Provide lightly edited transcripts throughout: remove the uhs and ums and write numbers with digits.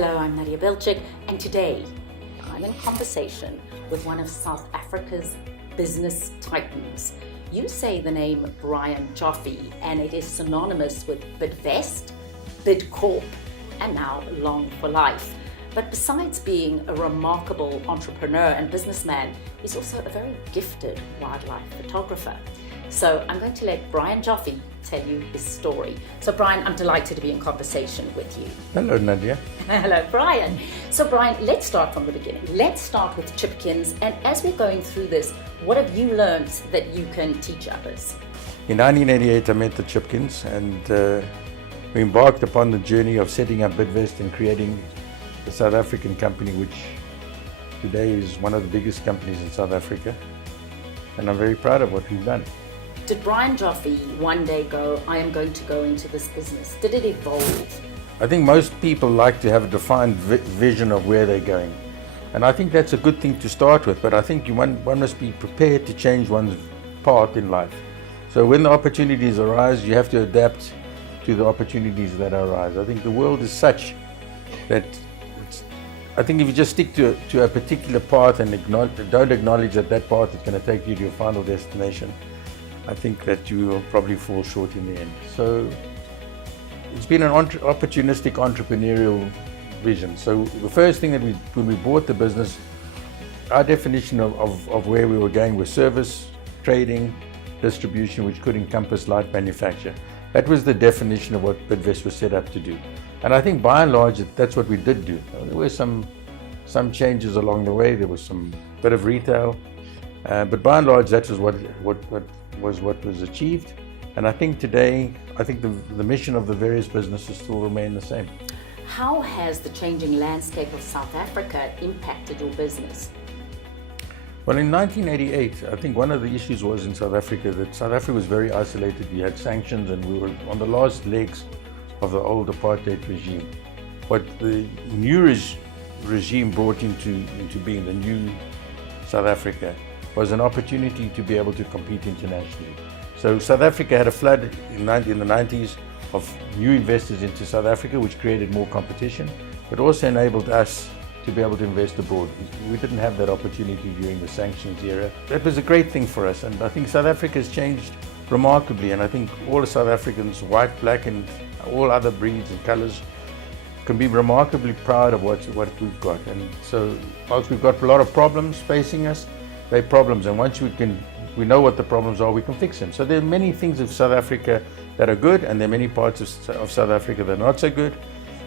Hello, I'm Nadia Belchik, and today I'm in conversation with one of South Africa's business titans. You say the name Brian Joffe, and it is synonymous with Bidvest, Bidcorp, and now Long for Life. But besides being a remarkable entrepreneur and businessman, he's also a very gifted wildlife photographer. So I'm going to let Brian Joffe tell you his story. So Brian, I'm delighted to be in conversation with you. Hello, Nadia. Hello, Brian. So Brian, let's start from the beginning. Let's start with Chipkins. And as we're going through this, what have you learned that you can teach others? In 1988, I met the Chipkins, and we embarked upon the journey of setting up Bidvest and creating a South African company, which today is one of the biggest companies in South Africa. And I'm very proud of what we've done. Did Brian Joffe one day go, I am going to go into this business? Did it evolve? I think most people like to have a defined vision of where they're going. And I think that's a good thing to start with, but I think one must be prepared to change one's path in life. So when the opportunities arise, you have to adapt to the opportunities that arise. I think the world is such that I think if you just stick to a particular path and don't acknowledge that that path is going to take you to your final destination, I think that you will probably fall short in the end. So it's been an opportunistic entrepreneurial vision. So the first thing that when we bought the business, our definition of where we were going was service, trading, distribution, which could encompass light manufacture. That was the definition of what Bidvest was set up to do. And I think by and large, that's what we did do. There were some changes along the way. There was some bit of retail, but by and large, that was what was achieved. And I think today, the mission of the various businesses still remain the same. How has the changing landscape of South Africa impacted your business? Well, in 1988, I think one of the issues was in South Africa that South Africa was very isolated. We had sanctions and we were on the last legs of the old apartheid regime. What the new regime brought into being, the new South Africa, was an opportunity to be able to compete internationally. So South Africa had a flood in the 90s of new investors into South Africa, which created more competition, but also enabled us to be able to invest abroad. We didn't have that opportunity during the sanctions era. That was a great thing for us, and I think South Africa has changed remarkably, and I think all the South Africans, white, black, and all other breeds and colors, can be remarkably proud of what we've got. And so whilst we've got a lot of problems facing us, they're problems, and once we know what the problems are, we can fix them. So there are many things of South Africa that are good, and there are many parts of South Africa that are not so good,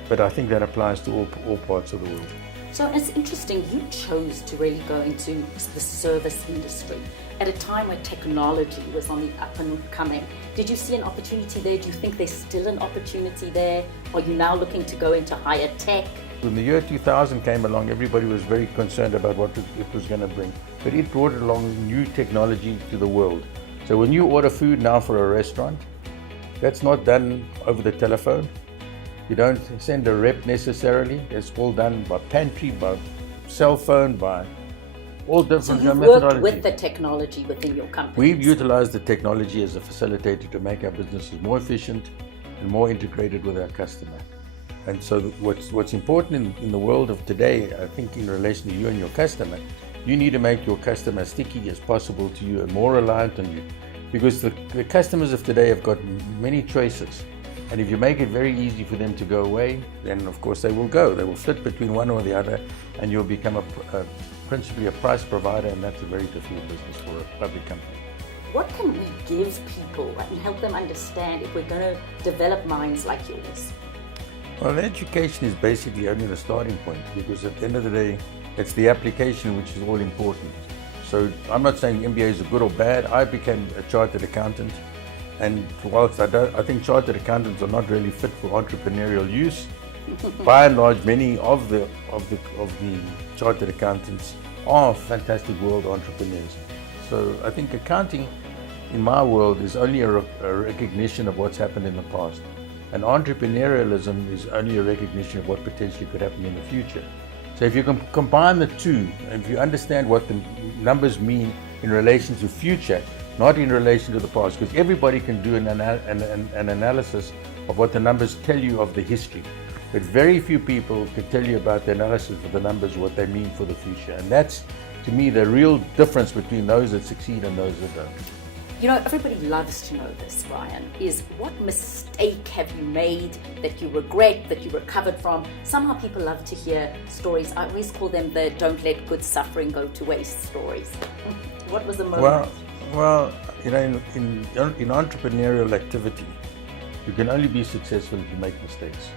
but I think that applies to all parts of the world. So it's interesting, you chose to really go into the service industry at a time where technology was on the up and coming. Did you see an opportunity there? Do you think there's still an opportunity there? Are you now looking to go into higher tech? When the year 2000 came along, everybody was very concerned about what it was going to bring. But it brought along new technology to the world. So when you order food now for a restaurant, that's not done over the telephone. You don't send a rep necessarily. It's all done by pantry, by cell phone, by all different methodologies. So you've worked with the technology within your company? We've utilized the technology as a facilitator to make our businesses more efficient and more integrated with our customer. And so what's important in the world of today, I think in relation to you and your customer, you need to make your customer as sticky as possible to you and more reliant on you. Because the customers of today have got many choices. And if you make it very easy for them to go away, then of course they will go. They will flip between one or the other, and you'll become principally a price provider, and that's a very difficult business for a public company. What can we give people and help them understand if we're going to develop minds like yours? Well, education is basically only the starting point, because at the end of the day, it's the application which is all important. So I'm not saying MBAs are good or bad. I became a chartered accountant, and whilst I think chartered accountants are not really fit for entrepreneurial use, by and large, many of the chartered accountants are fantastic world entrepreneurs. So I think accounting, in my world, is only a recognition of what's happened in the past. And entrepreneurialism is only a recognition of what potentially could happen in the future. So if you can combine the two, and if you understand what the numbers mean in relation to future, not in relation to the past, because everybody can do an analysis of what the numbers tell you of the history. but very few people can tell you about the analysis of the numbers, what they mean for the future. And that's, to me, the real difference between those that succeed and those that don't. You know, everybody loves to know this, Brian, is what mistake have you made that you regret, that you recovered from? Somehow people love to hear stories. I always call them the don't let good suffering go to waste stories. What was the moment? Well, you know, in entrepreneurial activity, you can only be successful if you make mistakes.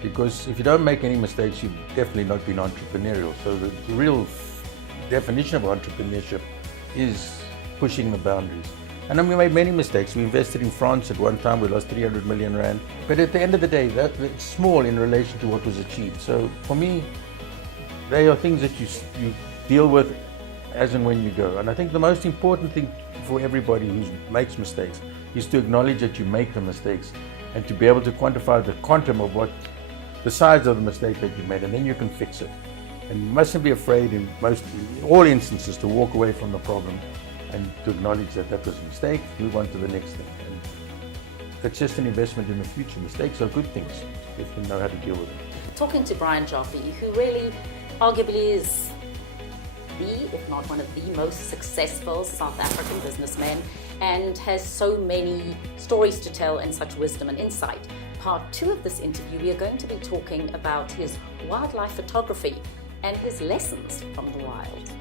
Because if you don't make any mistakes, you've definitely not been entrepreneurial. So the real definition of entrepreneurship is pushing the boundaries. And then we made many mistakes. We invested in France at one time, we lost 300 million rand. But at the end of the day, that's small in relation to what was achieved. So for me, they are things that you deal with as and when you go. And I think the most important thing for everybody who makes mistakes is to acknowledge that you make the mistakes and to be able to quantify the quantum of what the size of the mistake that you made, and then you can fix it. And you mustn't be afraid in all instances to walk away from the problem and to acknowledge that that was a mistake, move on to the next thing. And it's just an investment in the future. Mistakes are good things if you know how to deal with them. Talking to Brian Joffe, who really arguably is if not one of the most successful South African businessmen, and has so many stories to tell and such wisdom and insight. Part 2 of this interview, we are going to be talking about his wildlife photography and his lessons from the wild.